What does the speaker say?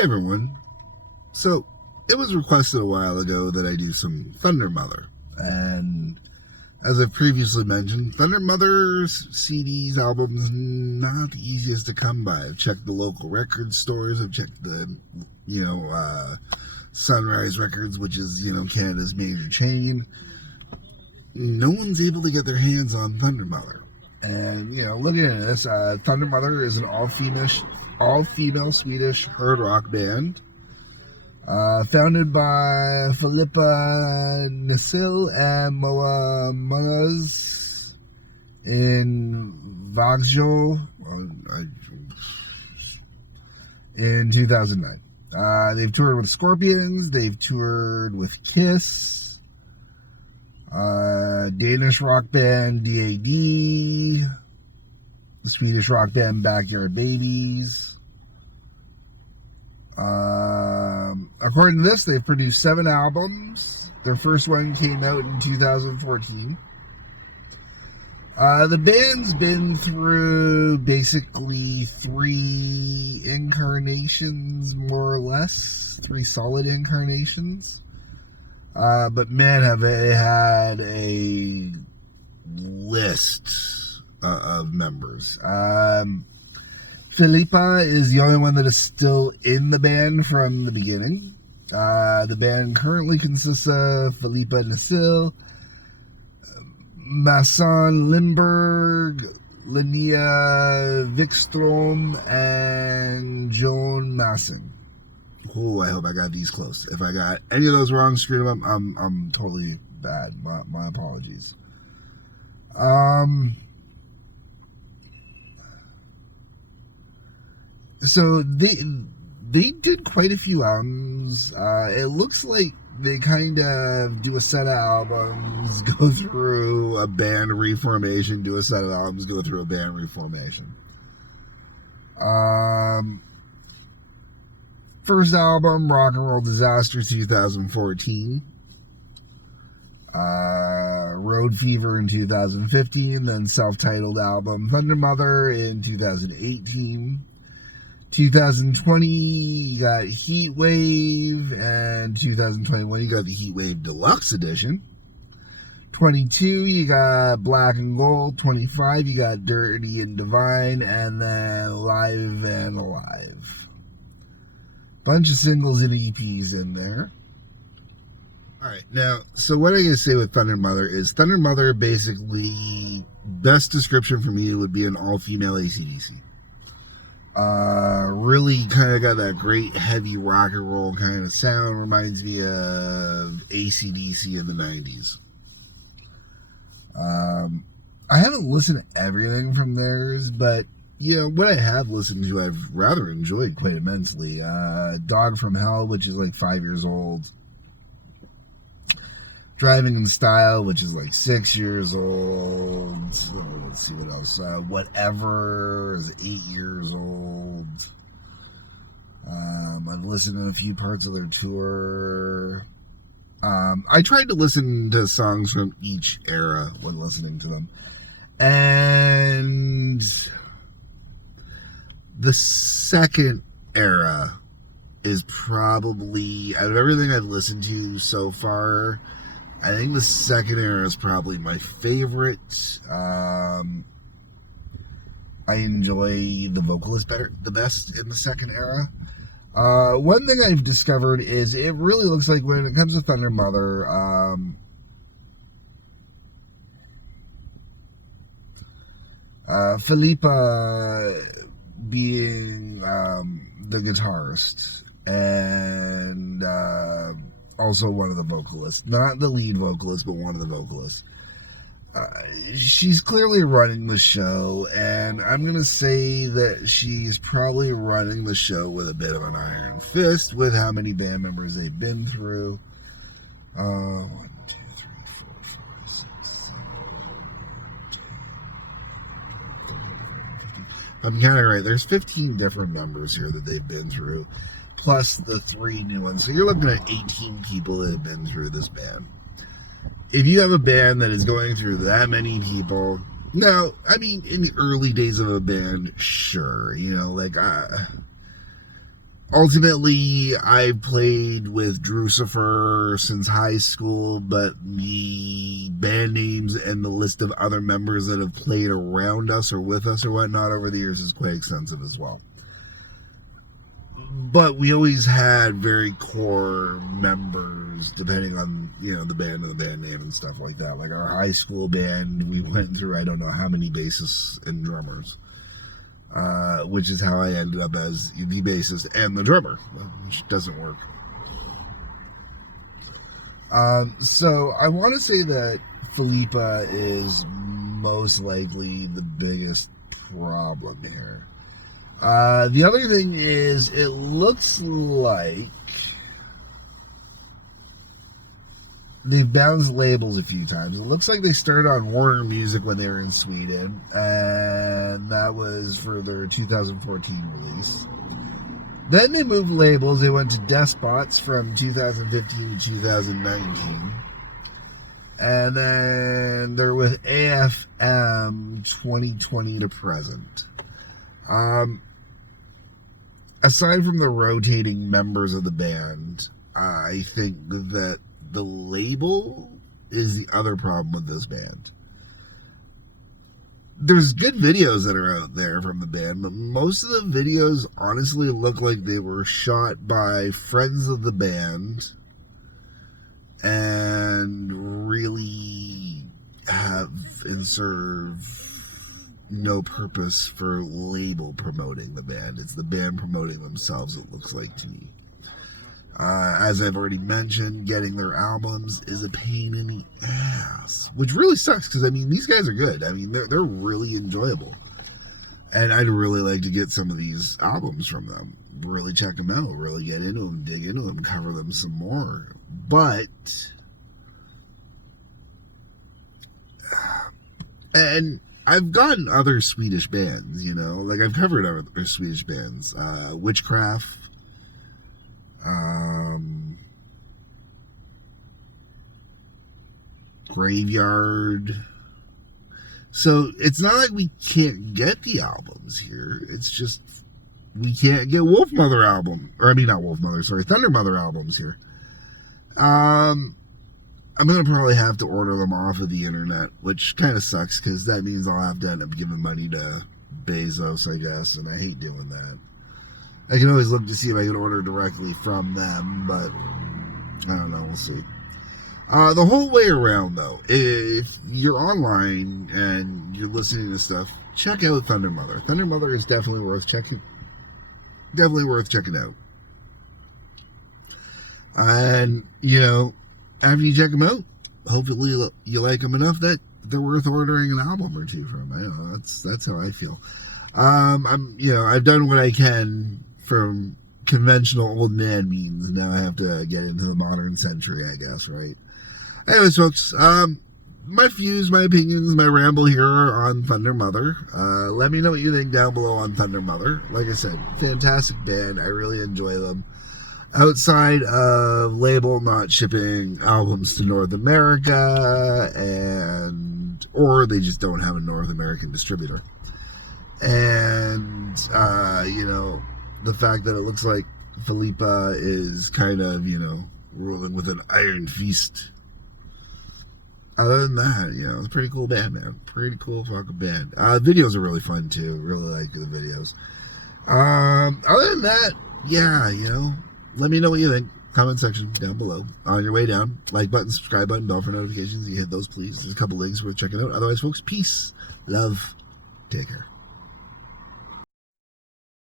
Hey everyone. So, it was requested a while ago that I do some Thundermother. And as I've previously mentioned, Thundermother's CDs, albums, not the easiest to come by. I've checked the local record stores, I've checked the, Sunrise Records, which is, Canada's major chain. No one's able to get their hands on Thundermother. And, looking at this, Thundermother is an all-female Swedish hard rock band. Founded by Filippa Nasil and Moa Munaz in Vaxjol in 2009. They've toured with Scorpions, they've toured with Kiss, Danish rock band DAD, the Swedish rock band Backyard Babies. According to this, they've produced 7 albums. Their first one came out in 2014. The band's been through basically 3 incarnations, more or less. 3 solid incarnations. But man, have they had a list of members. Filippa is the only one that is still in the band from the beginning. The band currently consists of Filippa Nasil, Masson Lindberg, Linnea Wikström, and Joan Masson. Oh, I hope I got these close. If I got any of those wrong, screwed them up, I'm totally bad. My apologies. So they did quite a few albums. It looks like they kind of do a set of albums, go through a band reformation, do a set of albums, go through a band reformation. First album, Rock and Roll Disaster 2014. Road Fever in 2015. Then self-titled album Thundermother in 2018. 2020, you got Heat Wave, and 2021, you got the Heat Wave Deluxe Edition. 22, you got Black and Gold. 25, you got Dirty and Divine, and then Live and Alive. Bunch of singles and EPs in there. Alright, now, so what I'm going to say with Thundermother is Thundermother basically, best description for me would be an all-female AC/DC. Really kind of got that great heavy rock and roll kind of sound. Reminds me of AC/DC in the 90s. I haven't listened to everything from theirs, but what I have listened to I've rather enjoyed quite immensely. Dog from Hell, which is like 5 years old. Driving in Style, which is like 6 years old. Let's see what else. Whatever is 8 years old. I've listened to a few parts of their tour. I tried to listen to songs from each era when listening to them. And the second era is probably, out of everything I've listened to so far, I think the second era is probably my favorite. I enjoy the vocalist the best in the second era. One thing I've discovered is it really looks like when it comes to Thundermother, Filippa being the guitarist and also one of the vocalists, not the lead vocalist, but one of the vocalists. She's clearly running the show, and I'm going to say that she's probably running the show with a bit of an iron fist with how many band members they've been through. 1, 2, 3, 4, 5, 6, 7, 8, 9, 10. I'm kind of right. There's 15 different members here that they've been through, plus the 3 new ones. So you're looking at 18 people that have been through this band. If you have a band that is going through that many people, now, I mean, in the early days of a band, sure, ultimately, I've played with Drucifer since high school, but the band names and the list of other members that have played around us or with us or whatnot over the years is quite extensive as well. But we always had very core members, depending on, the band and the band name and stuff like that. Like our high school band, we went through I don't know how many bassists and drummers, which is how I ended up as the bassist and the drummer, which doesn't work. So I want to say that Philippa is most likely the biggest problem here. The other thing is, it looks like they've bounced labels a few times. It looks like they started on Warner Music when they were in Sweden, and that was for their 2014 release. Then they moved labels. They went to Despots from 2015 to 2019. And then they're with AFM 2020 to present. Aside from the rotating members of the band, I think that the label is the other problem with this band. There's good videos that are out there from the band, but most of the videos honestly look like they were shot by friends of the band and really have and serve no purpose for label promoting the band. It's the band promoting themselves, it looks like to me. As I've already mentioned, getting their albums is a pain in the ass, which really sucks because these guys are good. They're really enjoyable, and I'd really like to get some of these albums from them. Really check them out, really get into them, dig into them, cover them some more. But and I've gotten other Swedish bands, like I've covered other Swedish bands, Witchcraft, Graveyard. So it's not like we can't get the albums here. It's just we can't get Thundermother albums here. I'm going to probably have to order them off of the internet, which kind of sucks because that means I'll have to end up giving money to Bezos, I guess, and I hate doing that. I can always look to see if I can order directly from them, but I don't know, we'll see. The whole way around, though, if you're online and you're listening to stuff, check out Thundermother. Thundermother is definitely worth checking out. And, after you check them out, hopefully you like them enough that they're worth ordering an album or two from. I don't know. That's how I feel. I've done what I can from conventional old man means. Now I have to get into the modern century, I guess, right? Anyways, folks, my views, my opinions, my ramble here on Thundermother. Let me know what you think down below on Thundermother. Like I said, fantastic band. I really enjoy them. Outside of label not shipping albums to North America, or they just don't have a North American distributor. And, the fact that it looks like Philippa is kind of, ruling with an iron fist. Other than that, it's a pretty cool band, man. Pretty cool fucking band. Videos are really fun, too. Really like the videos. Other than that, yeah, let me know what you think. Comment section down below. On your way down, like button, subscribe button, bell for notifications. You hit those, please. There's a couple links worth checking out. Otherwise, folks, peace, love, take care.